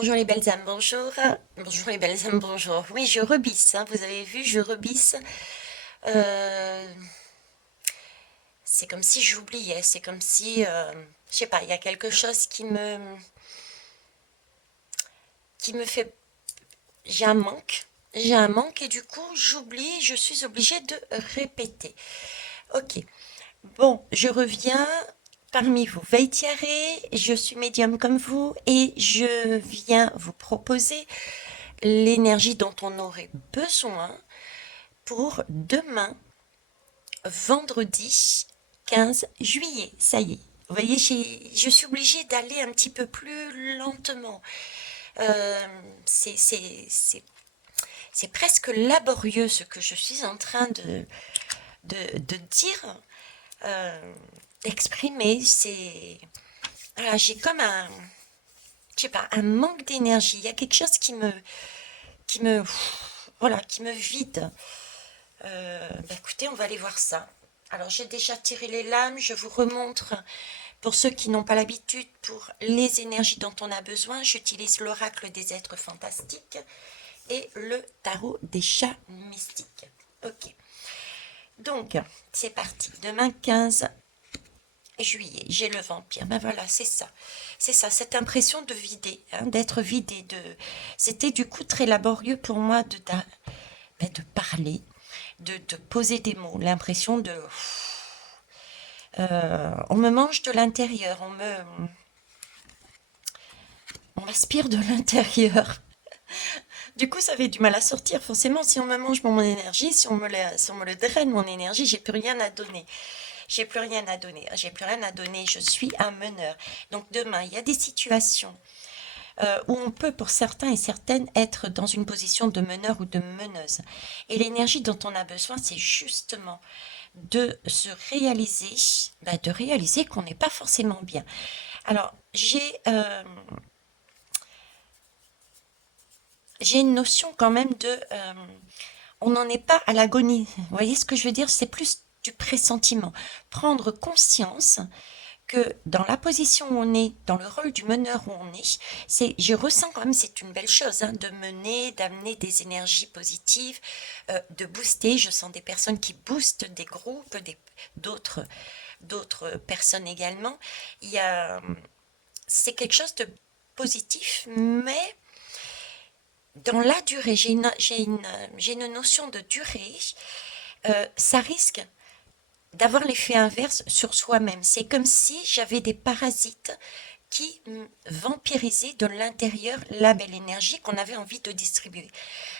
Bonjour les belles âmes, bonjour. Bonjour les belles âmes, bonjour. Oui, je rebisse, hein, vous avez vu, je rebisse. Euh, c'est comme si j'oubliais, c'est comme si, je sais pas, il y a quelque chose qui me fait, j'ai un manque. J'ai un manque et du coup, j'oublie, je suis obligée de répéter. Ok, bon, je reviens parmi vous. Veille, je suis médium comme vous et je viens vous proposer l'énergie dont on aurait besoin pour demain, vendredi 15 juillet. Ça y est. Vous voyez, je suis obligée d'aller un petit peu plus lentement. Euh, c'est c'est- c'est- c'est presque laborieux ce que je suis en train de dire, euh, d'exprimer. Voilà, j'ai comme je sais pas, un manque d'énergie. Il y a quelque chose qui me, voilà, qui me vide. Écoutez, on va aller voir ça. Alors, j'ai déjà tiré les lames, je vous remontre. Pour ceux qui n'ont pas l'habitude, pour les énergies dont on a besoin, j'utilise l'oracle des êtres fantastiques et le tarot des chats mystiques. Ok, donc c'est parti. Demain 15 juillet, j'ai le vampire. Ben voilà, c'est ça, cette impression de vider, hein, d'être vidé. C'était du coup très laborieux pour moi de parler, de poser des mots, l'impression on me mange de l'intérieur, on m'aspire de l'intérieur. Du coup, ça avait du mal à sortir. Forcément, si on me mange mon énergie, si on me le draine mon énergie, j'ai plus rien à donner. J'ai plus rien à donner. J'ai plus rien à donner. Je suis un meneur. Donc demain, il y a des situations où on peut, pour certains et certaines, être dans une position de meneur ou de meneuse. Et l'énergie dont on a besoin, c'est justement de se réaliser, de réaliser qu'on n'est pas forcément bien. Alors, j'ai une notion quand même on n'en est pas à l'agonie. Vous voyez ce que je veux dire? C'est plus du pressentiment. Prendre conscience que dans la position où on est, dans le rôle du meneur où on est, je ressens quand même, c'est une belle chose, hein, de mener, d'amener des énergies positives, de booster. Je sens des personnes qui boostent des groupes, d'autres, d'autres personnes également. Il y a, c'est quelque chose de positif, mais dans la durée, j'ai une notion de durée, ça risque d'avoir l'effet inverse sur soi-même. C'est comme si j'avais des parasites qui vampirisaient de l'intérieur la belle énergie qu'on avait envie de distribuer.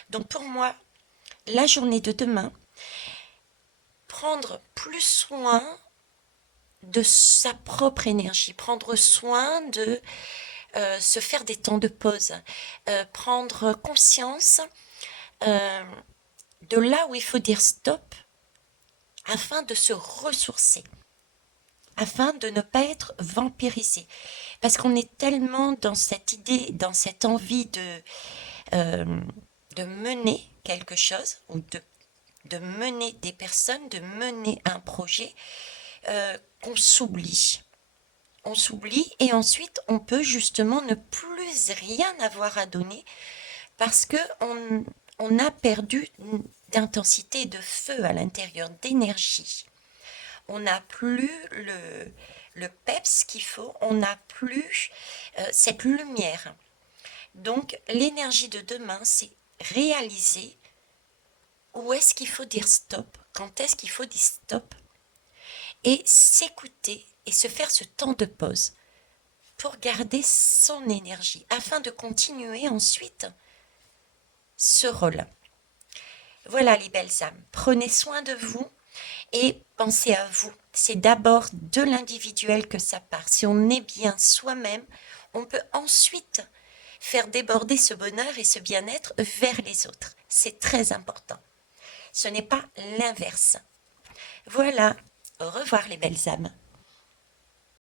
Donc pour moi, la journée de demain, prendre plus soin de sa propre énergie, prendre soin de se faire des temps de pause, prendre conscience euh, de là où il faut dire stop afin de se ressourcer, afin de ne pas être vampirisé. Parce qu'on est tellement dans cette idée, dans cette envie euh, de mener quelque chose, ou de mener des personnes, de mener un projet, qu'on s'oublie. On s'oublie et ensuite on peut justement ne plus rien avoir à donner parce que on a perdu d'intensité, de feu à l'intérieur, d'énergie. On n'a plus le peps qu'il faut, on n'a plus cette lumière. Donc l'énergie de demain, c'est réaliser où est-ce qu'il faut dire stop, quand est-ce qu'il faut dire stop, et s'écouter et se faire ce temps de pause pour garder son énergie, afin de continuer ensuite ce rôle. Voilà les belles âmes, prenez soin de vous et pensez à vous. C'est d'abord de l'individuel que ça part. Si on est bien soi-même, on peut ensuite faire déborder ce bonheur et ce bien-être vers les autres. C'est très important. Ce n'est pas l'inverse. Voilà, au revoir les belles âmes.